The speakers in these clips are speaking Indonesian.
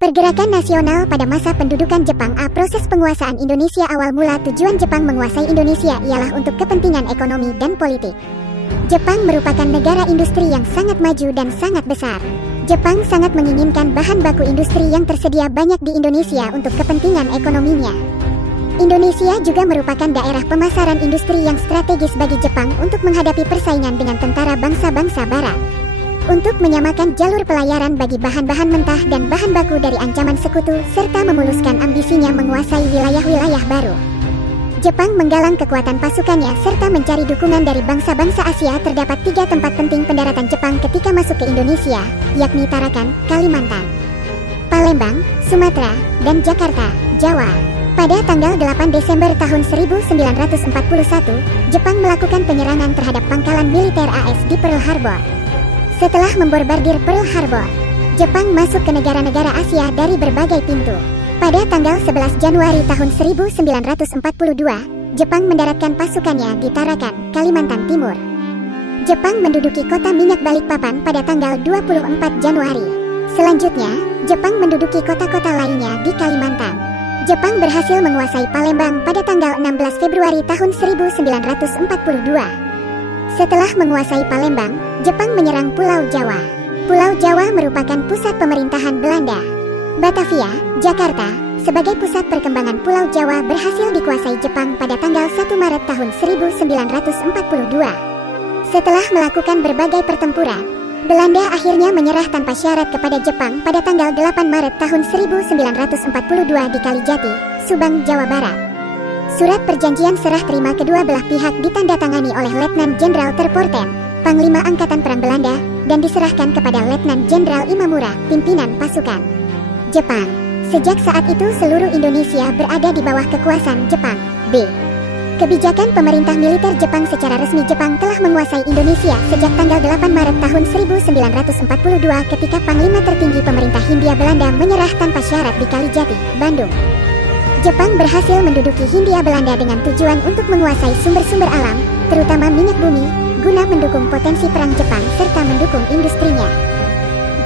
Pergerakan nasional pada masa pendudukan Jepang. Proses penguasaan Indonesia. Awal mula tujuan Jepang menguasai Indonesia ialah untuk kepentingan ekonomi dan politik. Jepang merupakan negara industri yang sangat maju dan sangat besar. Jepang sangat menginginkan bahan baku industri yang tersedia banyak di Indonesia untuk kepentingan ekonominya. Indonesia juga merupakan daerah pemasaran industri yang strategis bagi Jepang untuk menghadapi persaingan dengan tentara bangsa-bangsa barat. Untuk menyamakan jalur pelayaran bagi bahan-bahan mentah dan bahan baku dari ancaman sekutu, serta memuluskan ambisinya menguasai wilayah-wilayah baru. Jepang menggalang kekuatan pasukannya serta mencari dukungan dari bangsa-bangsa Asia. Terdapat 3 tempat penting pendaratan Jepang ketika masuk ke Indonesia, yakni Tarakan, Kalimantan, Palembang, Sumatera, dan Jakarta, Jawa. Pada tanggal 8 Desember tahun 1941, Jepang melakukan penyerangan terhadap pangkalan militer AS di Pearl Harbor. Setelah memborbardir Pearl Harbor, Jepang masuk ke negara-negara Asia dari berbagai pintu. Pada tanggal 11 Januari tahun 1942, Jepang mendaratkan pasukannya di Tarakan, Kalimantan Timur. Jepang menduduki kota minyak Balikpapan pada tanggal 24 Januari. Selanjutnya, Jepang menduduki kota-kota lainnya di Kalimantan. Jepang berhasil menguasai Palembang pada tanggal 16 Februari tahun 1942. Setelah menguasai Palembang, Jepang menyerang Pulau Jawa. Pulau Jawa merupakan pusat pemerintahan Belanda. Batavia, Jakarta, sebagai pusat perkembangan Pulau Jawa berhasil dikuasai Jepang pada tanggal 1 Maret tahun 1942. Setelah melakukan berbagai pertempuran, Belanda akhirnya menyerah tanpa syarat kepada Jepang pada tanggal 8 Maret tahun 1942 di Kalijati, Subang, Jawa Barat. Surat perjanjian serah terima kedua belah pihak ditandatangani oleh Letnan Jenderal Terpoorten, Panglima Angkatan Perang Belanda, dan diserahkan kepada Letnan Jenderal Imamura, pimpinan pasukan Jepang. Sejak saat itu seluruh Indonesia berada di bawah kekuasaan Jepang. B. Kebijakan pemerintah militer Jepang. Secara resmi Jepang telah menguasai Indonesia sejak tanggal 8 Maret tahun 1942 ketika Panglima tertinggi pemerintah Hindia Belanda menyerah tanpa syarat di Kalijati, Bandung. Jepang berhasil menduduki Hindia Belanda dengan tujuan untuk menguasai sumber-sumber alam, terutama minyak bumi, guna mendukung potensi perang Jepang serta mendukung industrinya.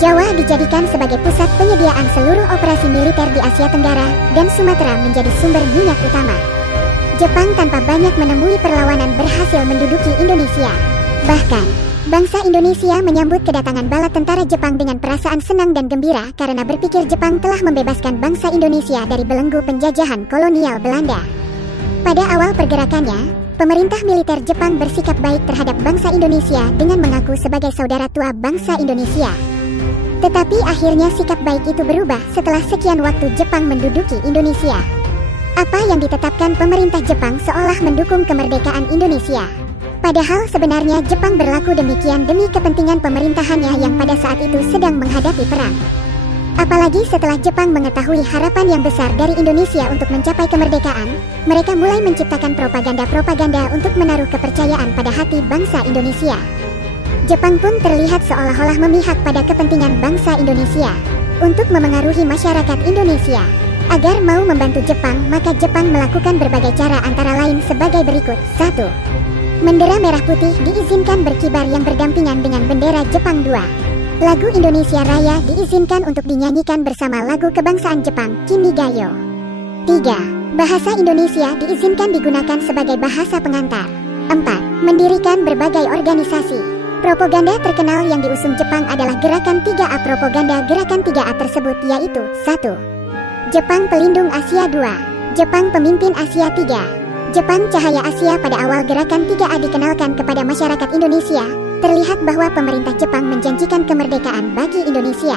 Jawa dijadikan sebagai pusat penyediaan seluruh operasi militer di Asia Tenggara, dan Sumatera menjadi sumber minyak utama. Jepang tanpa banyak menemui perlawanan berhasil menduduki Indonesia. Bahkan, bangsa Indonesia menyambut kedatangan bala tentara Jepang dengan perasaan senang dan gembira karena berpikir Jepang telah membebaskan bangsa Indonesia dari belenggu penjajahan kolonial Belanda. Pada awal pergerakannya, pemerintah militer Jepang bersikap baik terhadap bangsa Indonesia dengan mengaku sebagai saudara tua bangsa Indonesia. Tetapi akhirnya sikap baik itu berubah setelah sekian waktu Jepang menduduki Indonesia. Apa yang ditetapkan pemerintah Jepang seolah mendukung kemerdekaan Indonesia. Padahal sebenarnya Jepang berlaku demikian demi kepentingan pemerintahannya yang pada saat itu sedang menghadapi perang. Apalagi setelah Jepang mengetahui harapan yang besar dari Indonesia untuk mencapai kemerdekaan, mereka mulai menciptakan propaganda-propaganda untuk menaruh kepercayaan pada hati bangsa Indonesia. Jepang pun terlihat seolah-olah memihak pada kepentingan bangsa Indonesia. Untuk memengaruhi masyarakat Indonesia agar mau membantu Jepang, maka Jepang melakukan berbagai cara antara lain sebagai berikut. 1. Bendera merah putih diizinkan berkibar yang berdampingan dengan bendera Jepang. 2. Lagu Indonesia Raya diizinkan untuk dinyanyikan bersama lagu kebangsaan Jepang, Kimigayo. 3. Bahasa Indonesia diizinkan digunakan sebagai bahasa pengantar. 4. Mendirikan berbagai organisasi. Propaganda terkenal yang diusung Jepang adalah Gerakan 3A. Propaganda Gerakan 3A tersebut yaitu 1. Jepang Pelindung Asia. 2. Jepang Pemimpin Asia. 3. Jepang Cahaya Asia. Pada awal Gerakan 3A dikenalkan kepada masyarakat Indonesia, terlihat bahwa pemerintah Jepang menjanjikan kemerdekaan bagi Indonesia.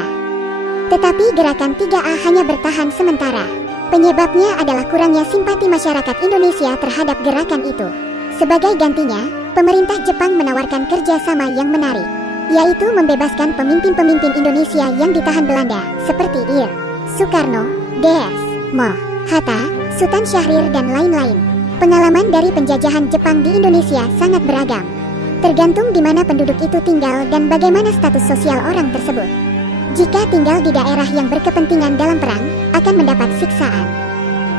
Tetapi Gerakan 3A hanya bertahan sementara. Penyebabnya adalah kurangnya simpati masyarakat Indonesia terhadap gerakan itu. Sebagai gantinya, pemerintah Jepang menawarkan kerjasama yang menarik, yaitu membebaskan pemimpin-pemimpin Indonesia yang ditahan Belanda, seperti Ir. Soekarno, DS. Moh, Hatta, Sultan Syahrir, dan lain-lain. Pengalaman dari penjajahan Jepang di Indonesia sangat beragam. Tergantung di mana penduduk itu tinggal dan bagaimana status sosial orang tersebut. Jika tinggal di daerah yang berkepentingan dalam perang, akan mendapat siksaan.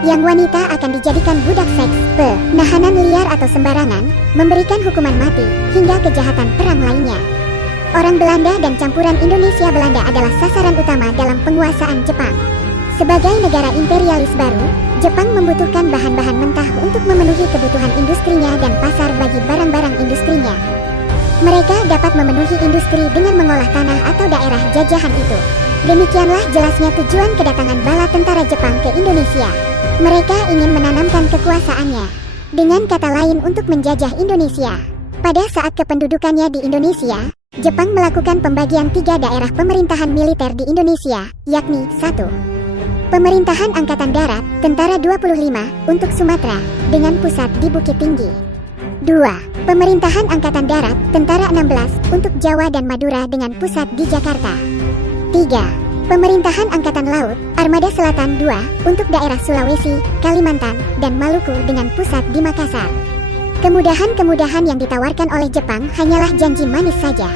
Yang wanita akan dijadikan budak seks, penahanan liar atau sembarangan, memberikan hukuman mati, hingga kejahatan perang lainnya. Orang Belanda dan campuran Indonesia-Belanda adalah sasaran utama dalam penguasaan Jepang. Sebagai negara imperialis baru, Jepang membutuhkan bahan-bahan mentah untuk memenuhi kebutuhan industrinya dan pasar bagi barang-barang industrinya. Mereka dapat memenuhi industri dengan mengolah tanah atau daerah jajahan itu. Demikianlah jelasnya tujuan kedatangan bala tentara Jepang ke Indonesia. Mereka ingin menanamkan kekuasaannya. Dengan kata lain, untuk menjajah Indonesia. Pada saat kependudukannya di Indonesia, Jepang melakukan pembagian 3 daerah pemerintahan militer di Indonesia, yakni 1. Pemerintahan Angkatan Darat, Tentara 25, untuk Sumatera, dengan pusat di Bukit Tinggi. 2. Pemerintahan Angkatan Darat, Tentara 16, untuk Jawa dan Madura dengan pusat di Jakarta. 3. Pemerintahan Angkatan Laut, Armada Selatan 2, untuk daerah Sulawesi, Kalimantan, dan Maluku dengan pusat di Makassar. Kemudahan-kemudahan yang ditawarkan oleh Jepang hanyalah janji manis saja.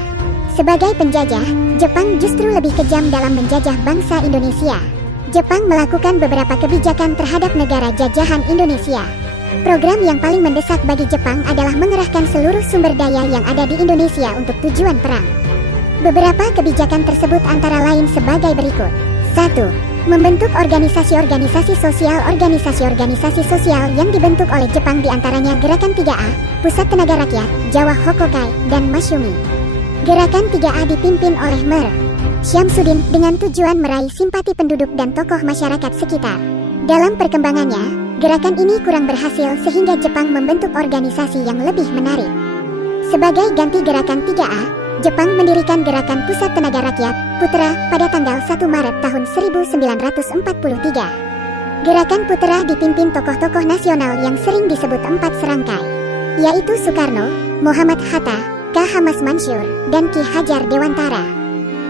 Sebagai penjajah, Jepang justru lebih kejam dalam menjajah bangsa Indonesia. Jepang melakukan beberapa kebijakan terhadap negara jajahan Indonesia. Program yang paling mendesak bagi Jepang adalah mengerahkan seluruh sumber daya yang ada di Indonesia untuk tujuan perang. Beberapa kebijakan tersebut antara lain sebagai berikut. 1. Membentuk organisasi-organisasi sosial yang dibentuk oleh Jepang, diantaranya Gerakan 3A, Pusat Tenaga Rakyat, Jawa Hokokai, dan Masyumi. Gerakan 3A dipimpin oleh Mer. Syamsuddin dengan tujuan meraih simpati penduduk dan tokoh masyarakat sekitar. Dalam perkembangannya, gerakan ini kurang berhasil sehingga Jepang membentuk organisasi yang lebih menarik. Sebagai ganti Gerakan 3A, Jepang mendirikan Gerakan Pusat Tenaga Rakyat, Putra, pada tanggal 1 Maret tahun 1943. Gerakan Putra dipimpin tokoh-tokoh nasional yang sering disebut 4 serangkai, yaitu Soekarno, Muhammad Hatta, K. Hamas Mansur, dan Ki Hajar Dewantara.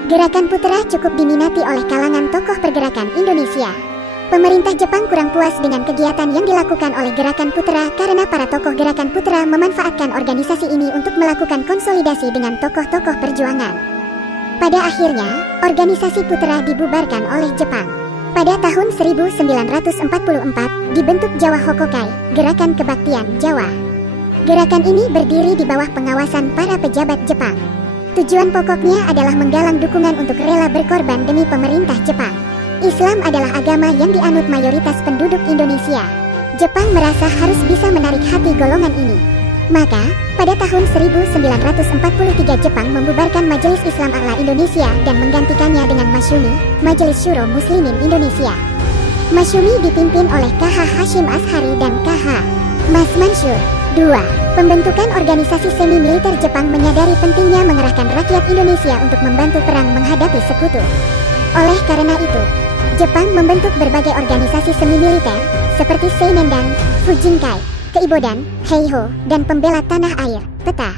Gerakan Putra cukup diminati oleh kalangan tokoh pergerakan Indonesia. Pemerintah Jepang kurang puas dengan kegiatan yang dilakukan oleh Gerakan Putra karena para tokoh Gerakan Putra memanfaatkan organisasi ini untuk melakukan konsolidasi dengan tokoh-tokoh perjuangan. Pada akhirnya, organisasi Putra dibubarkan oleh Jepang. Pada tahun 1944, dibentuk Jawa Hokokai, Gerakan Kebaktian Jawa. Gerakan ini berdiri di bawah pengawasan para pejabat Jepang. Tujuan pokoknya adalah menggalang dukungan untuk rela berkorban demi pemerintah Jepang. Islam adalah agama yang dianut mayoritas penduduk Indonesia. Jepang merasa harus bisa menarik hati golongan ini. Maka, pada tahun 1943 Jepang membubarkan Majelis Islam A'la Indonesia dan menggantikannya dengan Masyumi, Majelis Syuro Muslimin Indonesia. Masyumi dipimpin oleh K.H. Hashim Ashari dan K.H. Mas Mansur. 2. Pembentukan organisasi semi-militer. Jepang menyadari pentingnya mengerahkan rakyat Indonesia untuk membantu perang menghadapi sekutu. Oleh karena itu, Jepang membentuk berbagai organisasi semi-militer, seperti Seinendan, Fujinkai, Keibodan, Heiho, dan Pembela Tanah Air, PETA.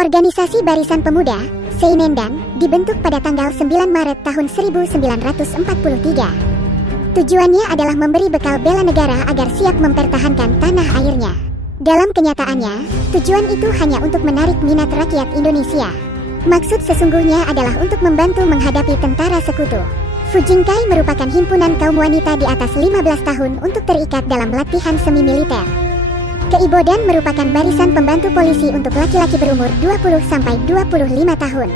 Organisasi Barisan Pemuda, Seinendan, dibentuk pada tanggal 9 Maret tahun 1943. Tujuannya adalah memberi bekal bela negara agar siap mempertahankan tanah airnya. Dalam kenyataannya, tujuan itu hanya untuk menarik minat rakyat Indonesia. Maksud sesungguhnya adalah untuk membantu menghadapi tentara sekutu. Fujinkai merupakan himpunan kaum wanita di atas 15 tahun untuk terikat dalam latihan semi-militer. Keibodan merupakan barisan pembantu polisi untuk laki-laki berumur 20-25 tahun.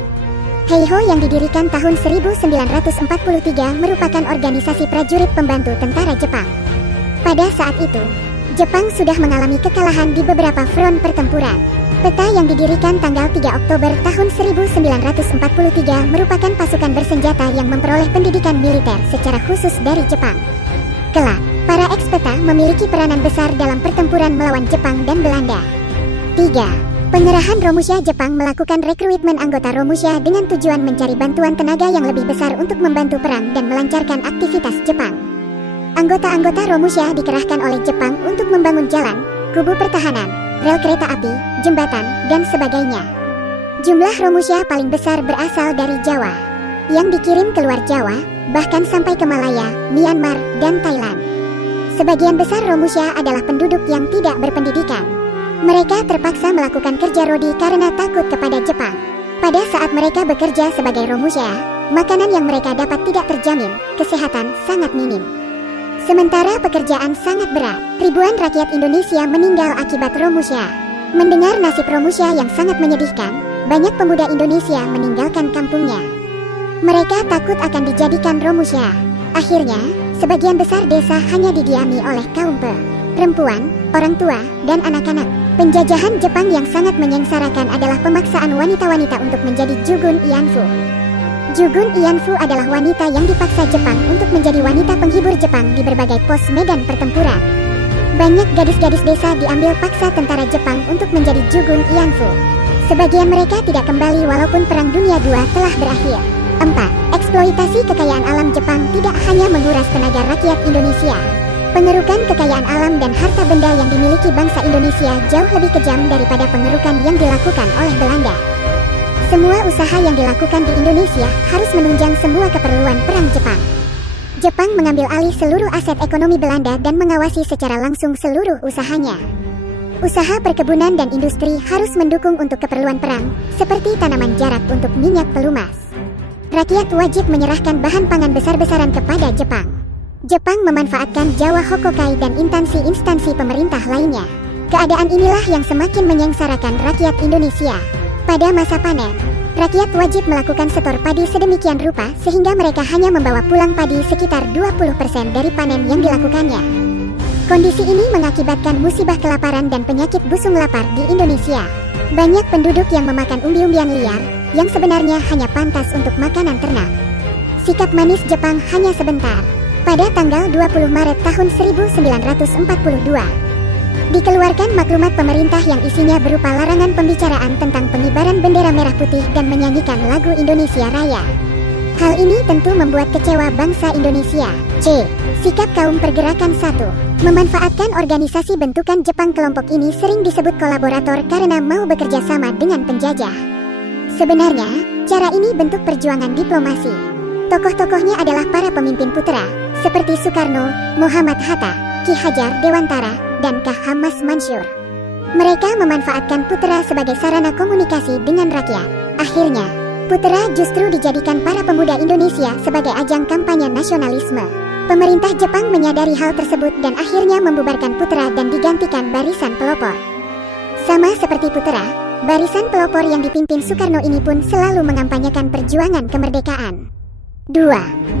Heiho yang didirikan tahun 1943 merupakan organisasi prajurit pembantu tentara Jepang. Pada saat itu, Jepang sudah mengalami kekalahan di beberapa front pertempuran. PETA yang didirikan tanggal 3 Oktober tahun 1943 merupakan pasukan bersenjata yang memperoleh pendidikan militer secara khusus dari Jepang. Kelak, para eks-PETA memiliki peranan besar dalam pertempuran melawan Jepang dan Belanda. 3. Pengerahan Romusha. Jepang melakukan rekrutmen anggota Romusha dengan tujuan mencari bantuan tenaga yang lebih besar untuk membantu perang dan melancarkan aktivitas Jepang. Anggota-anggota Romusha dikerahkan oleh Jepang untuk membangun jalan, kubu pertahanan, rel kereta api, jembatan, dan sebagainya. Jumlah Romusha paling besar berasal dari Jawa, yang dikirim keluar Jawa, bahkan sampai ke Malaya, Myanmar, dan Thailand. Sebagian besar Romusha adalah penduduk yang tidak berpendidikan. Mereka terpaksa melakukan kerja rodi karena takut kepada Jepang. Pada saat mereka bekerja sebagai Romusha, makanan yang mereka dapat tidak terjamin, kesehatan sangat minim. Sementara pekerjaan sangat berat, ribuan rakyat Indonesia meninggal akibat Romusha. Mendengar nasib Romusha yang sangat menyedihkan, banyak pemuda Indonesia meninggalkan kampungnya. Mereka takut akan dijadikan Romusha. Akhirnya, sebagian besar desa hanya didiami oleh kaum perempuan, orang tua, dan anak-anak. Penjajahan Jepang yang sangat menyengsarakan adalah pemaksaan wanita-wanita untuk menjadi Jugun Ianfu. Jugun Ianfu adalah wanita yang dipaksa Jepang untuk menjadi wanita penghibur Jepang di berbagai pos medan pertempuran. Banyak gadis-gadis desa diambil paksa tentara Jepang untuk menjadi Jugun Ianfu. Sebagian mereka tidak kembali walaupun Perang Dunia II telah berakhir. 4. Eksploitasi kekayaan alam Jepang tidak hanya menguras tenaga rakyat Indonesia. Pengerukan kekayaan alam dan harta benda yang dimiliki bangsa Indonesia jauh lebih kejam daripada pengerukan yang dilakukan oleh Belanda. Semua usaha yang dilakukan di Indonesia harus menunjang semua keperluan perang Jepang. Jepang mengambil alih seluruh aset ekonomi Belanda dan mengawasi secara langsung seluruh usahanya. Usaha perkebunan dan industri harus mendukung untuk keperluan perang, seperti tanaman jarak untuk minyak pelumas. Rakyat wajib menyerahkan bahan pangan besar-besaran kepada Jepang. Jepang memanfaatkan Jawa Hokokai dan instansi pemerintah lainnya. Keadaan inilah yang semakin menyengsarakan rakyat Indonesia. Pada masa panen, rakyat wajib melakukan setor padi sedemikian rupa sehingga mereka hanya membawa pulang padi sekitar 20% dari panen yang dilakukannya. Kondisi ini mengakibatkan musibah kelaparan dan penyakit busung lapar di Indonesia. Banyak penduduk yang memakan umbi-umbian liar, yang sebenarnya hanya pantas untuk makanan ternak. Sikap manis Jepang hanya sebentar. Pada tanggal 20 Maret tahun 1942, dikeluarkan maklumat pemerintah yang isinya berupa larangan pembicaraan tentang pengibaran bendera merah putih dan menyanyikan lagu Indonesia Raya. Hal ini tentu membuat kecewa bangsa Indonesia. C. Sikap kaum pergerakan 1. Memanfaatkan organisasi bentukan Jepang. Kelompok ini sering disebut kolaborator karena mau bekerja sama dengan penjajah. Sebenarnya, cara ini bentuk perjuangan diplomasi. Tokoh-tokohnya adalah para pemimpin putra, seperti Soekarno, Muhammad Hatta, Ki Hajar Dewantara, dan K. H. Mansur. Mereka memanfaatkan putra sebagai sarana komunikasi dengan rakyat. Akhirnya, putra justru dijadikan para pemuda Indonesia sebagai ajang kampanye nasionalisme. Pemerintah Jepang menyadari hal tersebut dan akhirnya membubarkan putra dan digantikan barisan pelopor. Sama seperti putra, barisan pelopor yang dipimpin Soekarno ini pun selalu mengampanyekan perjuangan kemerdekaan. 2.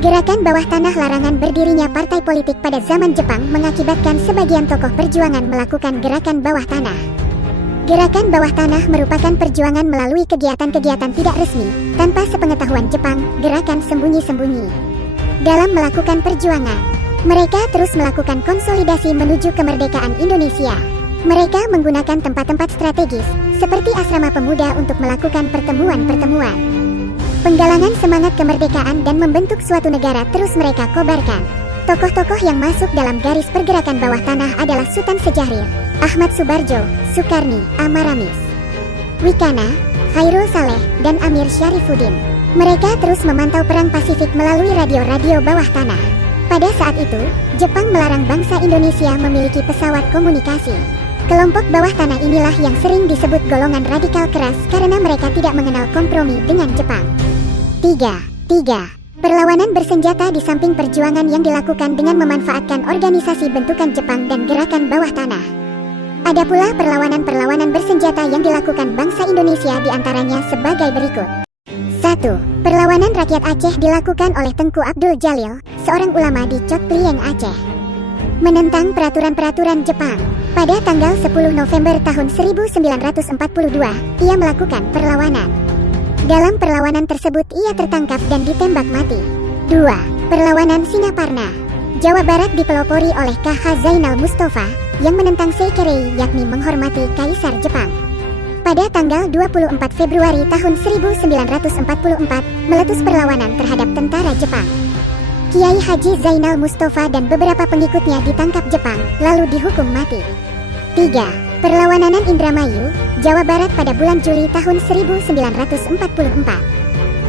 Gerakan bawah tanah. Larangan berdirinya partai politik pada zaman Jepang mengakibatkan sebagian tokoh perjuangan melakukan gerakan bawah tanah. Gerakan bawah tanah merupakan perjuangan melalui kegiatan-kegiatan tidak resmi, tanpa sepengetahuan Jepang, gerakan sembunyi-sembunyi. Dalam melakukan perjuangan, mereka terus melakukan konsolidasi menuju kemerdekaan Indonesia. Mereka menggunakan tempat-tempat strategis, seperti asrama pemuda untuk melakukan pertemuan-pertemuan. Penggalangan semangat kemerdekaan dan membentuk suatu negara terus mereka kobarkan. Tokoh-tokoh yang masuk dalam garis pergerakan bawah tanah adalah Sultan Syahrir, Ahmad Subarjo, Sukarni, Amaramis, Wikana, Khairul Saleh, dan Amir Syarifuddin. Mereka terus memantau perang Pasifik melalui radio-radio bawah tanah. Pada saat itu, Jepang melarang bangsa Indonesia memiliki pesawat komunikasi. Kelompok bawah tanah inilah yang sering disebut golongan radikal keras karena mereka tidak mengenal kompromi dengan Jepang. 3. Perlawanan bersenjata. Di samping perjuangan yang dilakukan dengan memanfaatkan organisasi bentukan Jepang dan gerakan bawah tanah, ada pula perlawanan bersenjata yang dilakukan bangsa Indonesia, diantaranya sebagai berikut. 1. Perlawanan rakyat Aceh dilakukan oleh Tengku Abdul Jalil, seorang ulama di Chot Plieng, Aceh. Menentang peraturan-peraturan Jepang. Pada tanggal 10 November tahun 1942, ia melakukan perlawanan. Dalam perlawanan tersebut ia tertangkap dan ditembak mati. 2. Perlawanan Singaparna. Jawa Barat dipelopori oleh K. H. Zainal Mustafa, yang menentang Seikerei, yakni menghormati Kaisar Jepang. Pada tanggal 24 Februari tahun 1944, meletus perlawanan terhadap tentara Jepang. Kiai Haji Zainal Mustafa dan beberapa pengikutnya ditangkap Jepang, lalu dihukum mati. 3. Perlawanan Indramayu, Jawa Barat pada bulan Juli tahun 1944.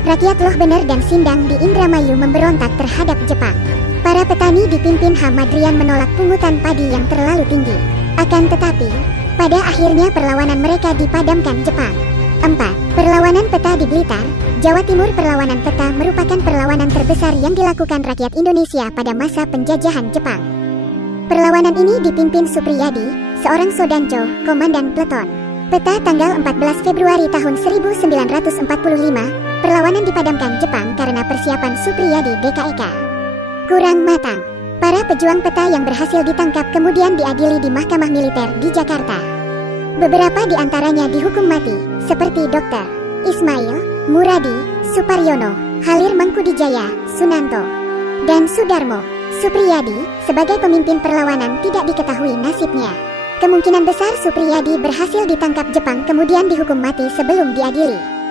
Rakyat Loh Bener dan Sindang di Indramayu memberontak terhadap Jepang. Para petani dipimpin H. Madrian menolak pungutan padi yang terlalu tinggi. Akan tetapi, pada akhirnya perlawanan mereka dipadamkan Jepang. 4. Perlawanan peta di Blitar, Jawa Timur. Perlawanan peta merupakan perlawanan terbesar yang dilakukan rakyat Indonesia pada masa penjajahan Jepang. Perlawanan ini dipimpin Supriyadi, seorang Sodanco, komandan peleton. Peta tanggal 14 Februari tahun 1945, perlawanan dipadamkan Jepang karena persiapan Supriyadi DKEK kurang matang. Para pejuang peta yang berhasil ditangkap kemudian diadili di mahkamah militer di Jakarta. Beberapa di antaranya dihukum mati, seperti Dr. Ismail, Muradi, Suparyono, Halir Mangkudijaya, Sunanto, dan Sudarmo. Supriyadi, sebagai pemimpin perlawanan, tidak diketahui nasibnya. Kemungkinan besar Supriyadi berhasil ditangkap Jepang kemudian dihukum mati sebelum diadili.